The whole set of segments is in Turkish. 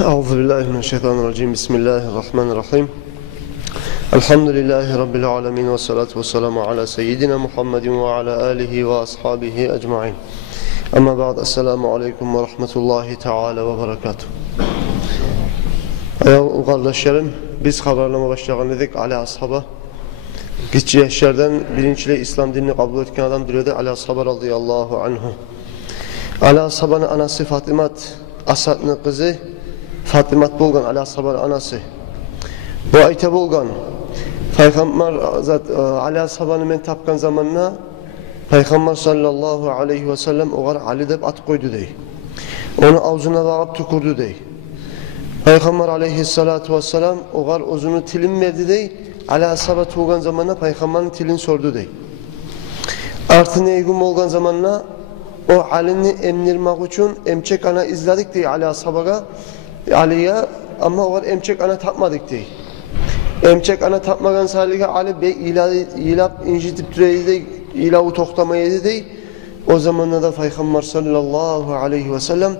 Euzubillahimineşşeytanirracim. Bismillahirrahmanirrahim. Elhamdülillahi Rabbil alemin ve salatu ve selamu ala seyyidina Muhammedin ve ala alihi ve ashabihi ecmain. Ama ba'd, esselamu aleyküm ve rahmetullahi teala ve berekatuhu. Ey kardeşlerim, biz haberleme başlayan dedik Ali ashaba. Geçici yaşlardan birinciyle İslam dinini kabul etken adam duruyordu. Ali ashaba radıyallahu anhu. Ali ashabanın anası Fatimat, Asad'ın kızı Fatimat bolgan, Ali ashabanın anası. Bu ayta bolgan. Peygamber Ali ashabanı men tapkan zamanına Peygamber sallallahu aleyhi ve sellem oğar Ali dep at koydu dey. Onu ağzına bağıp tükürdü dey. Peygamber aleyhissalatu vesselam oğar ozunu tilim verdi dey. Ali ashaba tuğgan zamanına Peygamber'in tilini sordu dey. Artı neygum olgan zamanına o Ali'ni emnirmek için emçek ana izledik dey Ali ashabaga. Ali'ye ama oğar emçek ana tapmadık dey. Emçek ana tapmagan saliga Ali bey ilap incitip türeydi dey. İlahu toktamaydı dey. O zamanında da Peygamber sallallahu aleyhi ve sellem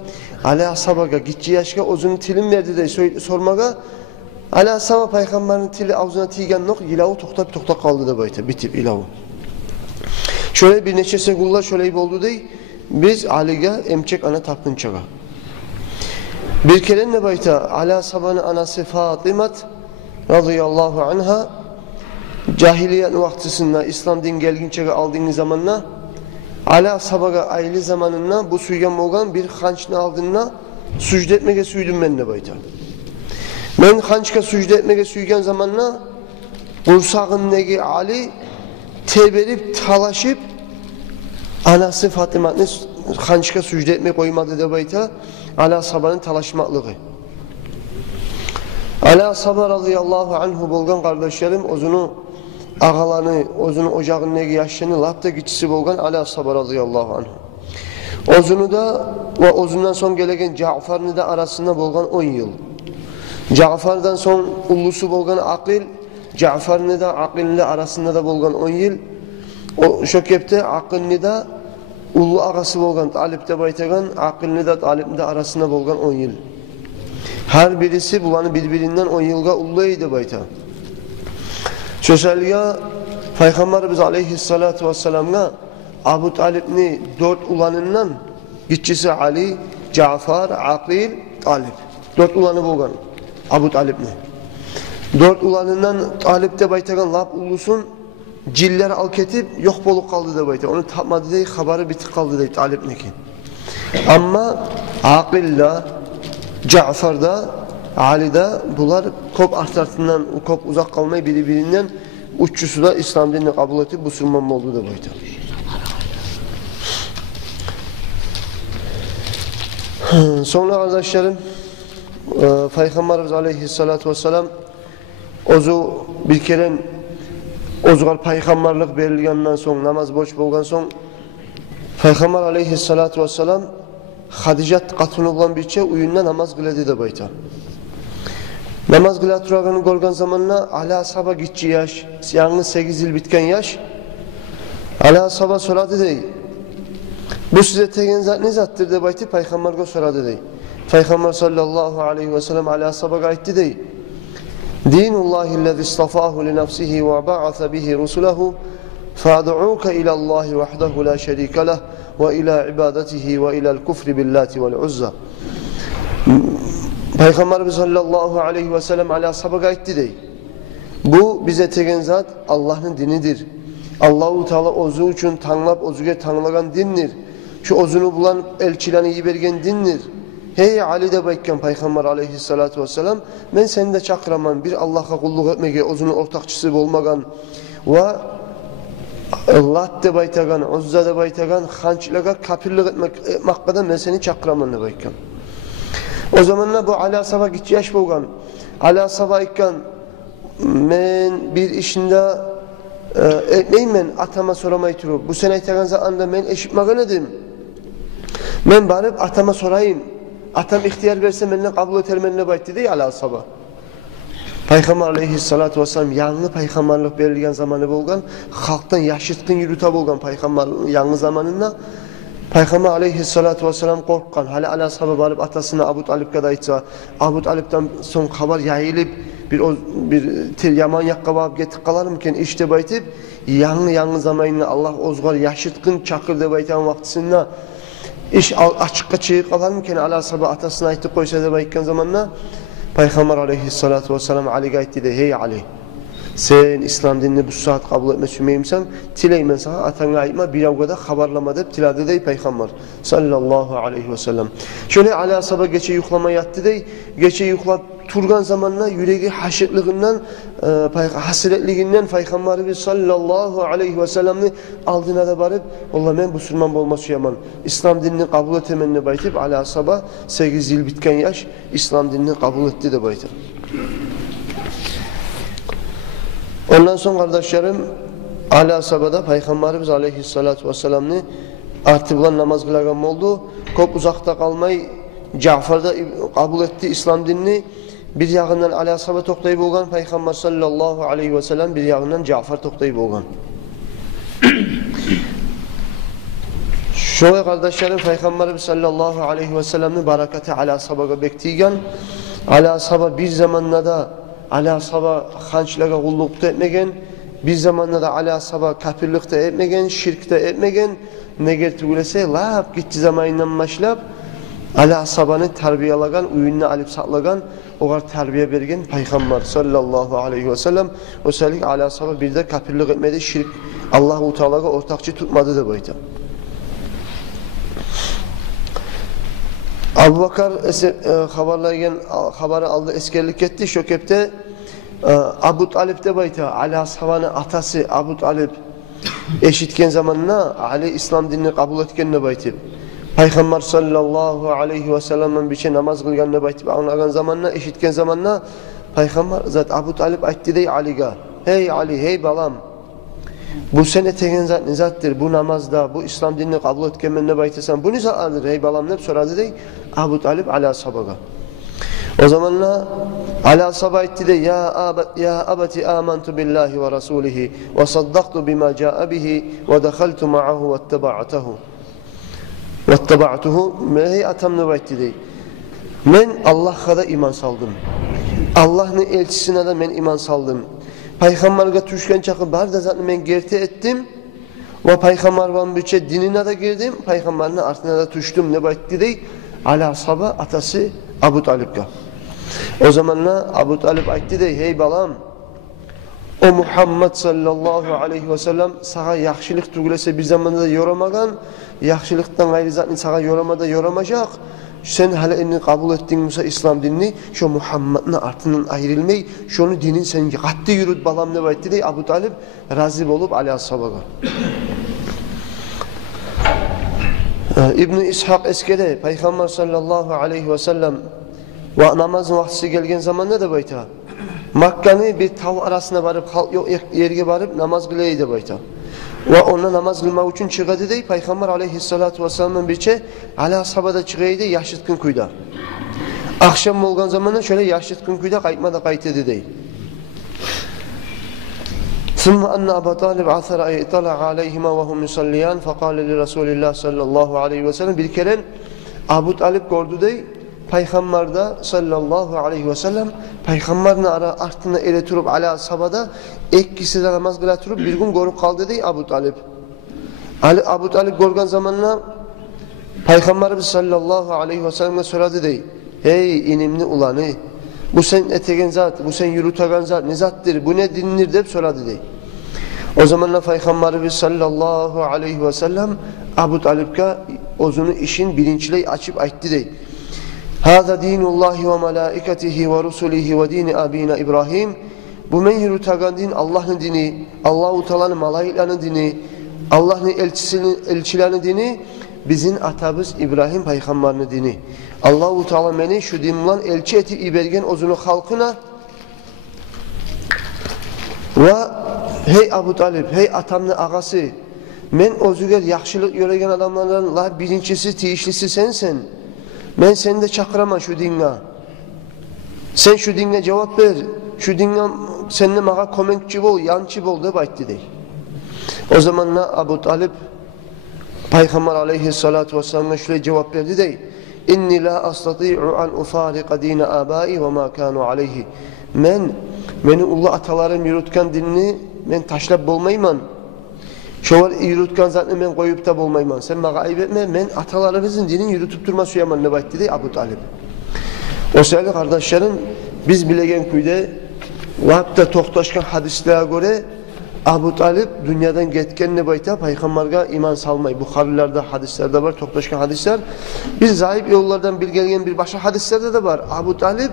Ali ashabaga gitçi yaşka ozunu tilim verdi dey sormaga. Ali ashaba Peygamber'in tili ağzına tiygen nok ilahu tokta kaldı da bayta bitip ilahu. Şöyle bir neçe sekullar şöyle oldu dey. Biz Ali'ge emçek ana tapınçaga. Bir kere ne bayta Ali ashabanın anası Fatimat radıyallahu anha cahiliyetin vaktisinde İslam din gelginçe aldığınız zamanla Ali ashabaga aylı zamanında bu suygan olgan bir hançını aldığında sucde etmege suydum ben ne bayta. Men hançka sucde etmege suygan zamanla kursağındaki Ali teberip talaşıp anası Fatimat'ın hançka sucde etme koymadı da bayta Ali ashabanın talaşmaklığı. Ali ashaba radıyallahu anhu bolgan kardeşlerim ozunu ağalarını, ozunu ocağın negi yaşını lapta geçisi bolgan Ali ashaba radıyallahu anhu. Ozunu da ve ozundan son gelegen Cafar'ını da arasında bolgan 10 yıl. Cafar'dan son ulusu bolgan Akil, Cafar'ını da Akil'le arasında da bolgan 10 yıl. O şökepte Akil'ni da ulu ağası bolgan Talip'te baytagan, Akil'ni da Talip'de arasında bolgan 10 yıl. Her birisi bulanı birbirinden 10 yılga ulluydu bayta. Sözelge Peygamberimiz aleyhissalatu vesselam'a Abu Talib'ni 4 ulanından gitçisi Ali, Cafar, Akil, Talib. 4 ulanı bolgan Abu Talib'ni. 4 ulanından Talib'te baytagan lap ulusun ciller alketip yok bolup kaldı da bayta. Onu tapmadı dey, habarı bitik kaldı dey Talib'neki. Ama Akil'la Cafar'da, Ali'da bunlar kop artartından, kop uzak kalmayı birbirinden uççusu da İslam dinini kabul edip Müslüman oldu da bayta. Sonra kardeşlerim Peygamberimiz aleyhissalatu vesselam ozu bir kere ozugar peygamberlik verilgenden son namaz boş bolgan son Peygamber aleyhissalatu vesselam Hadicat katını olan bir uyunla namaz kıldı da bayta. Namaz kıla turağını görgen zamanla Ali ashaba gitçi yaş, yalnız 8 yıl bitken yaş. Ali ashaba soradı dey. Bu size tegen zat ne zattır da bayta Peygamber'e soradı dey. Peygamber sallallahu aleyhi ve sellem Ali ashaba gaytti dey. Dinullahillezî istafâhu li nefsihi ve ba'atha bihi rusulahu فَادْعُوكَ إِلَى اللّٰهِ وَحْدَهُ لَا شَرِيكَ لَهُ وَإِلَى عِبَادَتِهِ وَإِلَى الْكُفْرِ بِاللّٰةِ وَالْعُزَّةِ Peygamberimiz sallallahu aleyhi ve sellem Ali ashaba gaytti dey. Bu bize tegen zat Allah'ın dinidir. Allahu Teala ozu için tanlap ozuge tanlagan dindir. Şu ozunu bulan elçilerini iyi bergen dindir. Hey Ali de bayken Peygamber aleyhissalatu vesselam ben seni de çakraman bir Allah'a kulluk etmege ozunun ortakçısı olmagan ve Lat de baytagan, Uzza de baytagan, hançlaga kapirlik etmek kadar ben seni çakramanı baykan. O zamanla bu Ali ashaba gitçi yaş bolgan. Ali ashaba iken men bir işinde etmeyin atama soramayı turu. Bu sene aytagan zamanında men eşitmagan edim. Men barıp atama sorayım. Atam ihtiyar verse menine kabul eter menine baytti dey Ali ashaba. Peygamber aleyhissalatu vesselam yanlı peygamberlik verilgen zamanı bolgan, halktan yaşıtkın yürüte bolgan peygamber yanlı zamanında Peygamber aleyhissalatu vesselam korkkan. Hala ala sahabe barıp atasına Abu Talib'e de aytsa, Abu Talib'den son haber yayılıp bir yaman yakka bağıp getik kalarımken işte baytip yanı zamanında Allah ozgar yaşıtkın çakır de baytan vaktisinde iş açıkka çığı kalarımken ala sahabe atasına aytıp koysa da baytken zamanla Peygamber aleyhissalatu vesselam Ali'ye aytti de hey Ali, sen İslam dinini bu saat kabul etme sümeyimsen tileymen sana atana aytma bir avgada haberlama deyip tilade dey Peygamber sallallahu aleyhi ve sellem. Şöyle ala sabah geçe yuklama yattı dey, geçe yukla turgan zamanla yüreği haşirliğinden hasretliğinden Peygamberimiz sallallahu aleyhi ve sellem'ni aldığına da barıp Allah ben Müslüman olması yaman İslam dinini kabul etemenine baytıp ala sabah 8 yıl bitken yaş İslam dinini kabul etti de baytıp. Ondan sonra kardeşlerim ala sabada Peygamberimiz aleyhissalatu vesselam'ni artı bulan namaz kılagan oldu. Çok uzakta kalmayı Cafer'da kabul etti İslam dinini. Bir yağından ala sabah toktayıp olgan Peygamber sallallahu aleyhi ve sellem bir yağından Cafer toktayıp olgan. Şöyle kardeşlerim Peygamberimiz sallallahu aleyhi ve sellem'ni barakati ala sabaga bektigen ala sabah bir zamanla da ala sabah hançlaga kullukta etmegen, bir zamanla da ala sabah kafirlikte etmegen, şirkte etmegen, ne gertugülese lap gitti zamanından başlap, ala sabahını terbiyelagan, uyunna alip saklagan, oğar terbiye bergen Peygamber sallallahu aleyhi ve sellem, özellikle ala sabah bir de kafirlik etmedi, şirk, Allah-u Teala'ga ortakçı tutmadı da boyuta. Abu Bakar haberı aldı, eskerlik etti. Şökepte Abu Talib de bayta, ala sahabanın atası Abu Talib eşitken zamanına Ali İslam dinini kabul etkenine baytip. Peygamber sallallahu aleyhi ve sellem'in bir şey namaz kılganına baytip anlagan zamanına, eşitken zamanına Peygamber zat Abu Talib aytti dey Ali'ga. Hey Ali, hey balam. Bu sen etegen zat nizattır, bu namazda, bu İslam dinini kabul etkenmen ne baytırsan, bu nizatlardır, hey balam ne soradı dey, Abu Talib ala sabaga. O zamanla ala sabah etti de, ya abati amantu billahi ve rasulihi, ve saddaktu bima ca'a bihi, ve dekhaltu ma'ahu ve ettaba'tuhu, hey atam ne baytti dey. Men Allah'a da iman saldım. Allah'ın elçisine de men iman saldım. Peygamber'e tuşken çakı bar da zaten ben gerte ettim ve Peygamber'in bütçe dinine de girdim, Peygamber'in artına da tuştum ne baytti dey, ala sabah atası Abu Talib'ga. O zamanla Abu Talib aytti dey, hey balam, o Muhammed sallallahu aleyhi ve sellem sana yaxşılık tugulese bir zamanda da yoramagan, yaxşılıktan gayri zaten sana yoramada yoramacak. Sen hala elini kabul ettin Musa İslam dinini, şu Muhammed'in artının ayrılmayı, şunu dinin sen katlı yürüt balam ne baytti dey, Abu Talib razı olup ala sabaga. İbn-i İshak eskede Peygamber sallallahu aleyhi ve sellem ve namazın vaktisi gelgen zamanda da bayta. Makka'nı bir tav arasına varıp, yok yerge varıp namaz kılıydı da bayta. Ve ona namaz kılmak için çıkadı dey, Peygamber aleyhissalatu vesselam'ın birçe ala sabada çıkaydı yaşıtkın kuyda. Akşam olgan zamanında şöyle yaşıtkın kuyda kayıtmada kayıtedi dey. ثم أن أبا طالب عثر أن اطلع عليهما وهم يصليان فقال لرسول الله صلى الله عليه وسلم bir kere Abu Talib gördü dey Peygamber'de sallallahu aleyhi ve sellem Peygamber'in artına ele turup ala sabada ikkisi de namaz kıla turup bir gün görüp kaldı dey Abu Talib. Abu Talib görgen zamanla Peygamberimiz sallallahu aleyhi ve sellem'e soradı dey. Hey inimli ulanı, bu sen etegen zat, bu sen yürütagan zat, ne zattır, bu ne dindir deyip soradı dey. O zamanla Peygamberimiz sallallahu aleyhi ve sellem Abu Talib'e ozunu işin bilinçliği açıp aytti dey. Hâzâ dînullâhi ve melâiketihi ve rusulihi ve dîni abîna İbrahim. Bu men yürütagan din Allah'ın dini, Allah-u Teala'nın malaiklerinin dini, Allah'ın elçilerinin dini, bizim atabız İbrahim Peygamber'in dini. Allah-u Teala beni şu dinle elçi etip ibergen ozunu halkına ve hey Abu Talib, hey atamın ağası, men ozuger yaxşılık yöregen adamlardan la birincisi, tiyişlisi sensen. Ben seni de çakıramam şu dinle. Sen şu dinle cevap ver. Şu dinle seninle bana komentçi bol, yancı bol de baytti dey. O zamanla Abu Talib Peygamber aleyhissalatu vesselam'a şöyle cevap verdi de inni la astati'u an ufariqa dine abai ve ma kanu aleyhi. Meni ulu atalarım yürütken dinini men taşlap bolmayman. Şoval yürütken zatını men koyup da bolmayman. Sen bana ayıp etme, men atalarımızın dinini yürütüp durma suyaman ne bayt dedi Abu Talib. O sevgili kardeşlerim, biz bilegen kuyda vahapta tohtaşkan hadislere göre Abu Talib dünyadan getken ne bayta Peygamber'e iman salmayı. Bukhari'lerde hadislerde var, tohtaşkan hadisler. Biz zahip yollardan bilgelen bir başka hadislerde de var. Abu Talib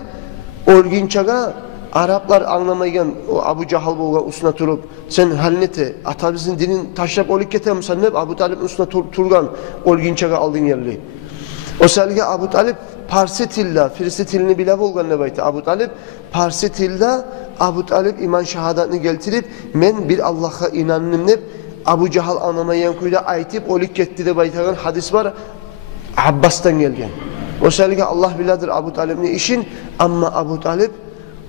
olginçaga Araplar anlamayan o Abu Cahal bolgan usuna turup sen halnete atabizin dinin taşlap olik ketem sen ne Abu Talib usuna turgan olginçaga aldın yerli. O selge Abu Talib Parsi tilda, Firsi tilini bile bolgan ne bayta Abu Talib Parsi tilda Abu Talib iman şehadatını geltirip men bir Allah'a inandım ne Abu Cahal anlamayan kuyda aytip olik ketti de baytagan hadis var Abbas'tan gelgen. O selge Allah biladır Abu Talib'nin işin ama Abu Talib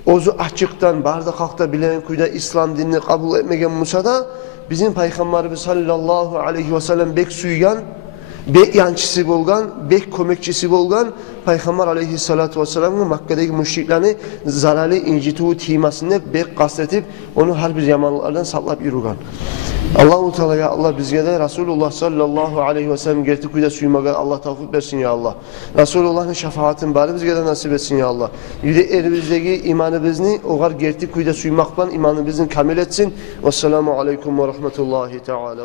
ozu açıktan barda kalkta bilen kuyda İslam dinini kabul etmegen Musa da bizim Peygamberimiz sallallahu aleyhi ve sellem bek suygan, bek yançısı bolgan, bek kömekçisi bolgan Peygamber aleyhissalatu vesselam'ın Mekke'deki müşriklerini zararlı incituğu timasını bek kastetip onu her bir yamanlardan sallap yürügen. Allah-u Teala ya Allah bizge de Resulullah sallallahu aleyhi ve sellem gerti kuyda suymaga Allah tavfik versin ya Allah. Resulullah'ın şefaatin bari bizge de nasip etsin ya Allah. Yüde elimizdeki imanımızı oğar gerti kuyda suymaktan imanımızın kamil etsin. Vesselamu aleyküm ve rahmetullahi teala.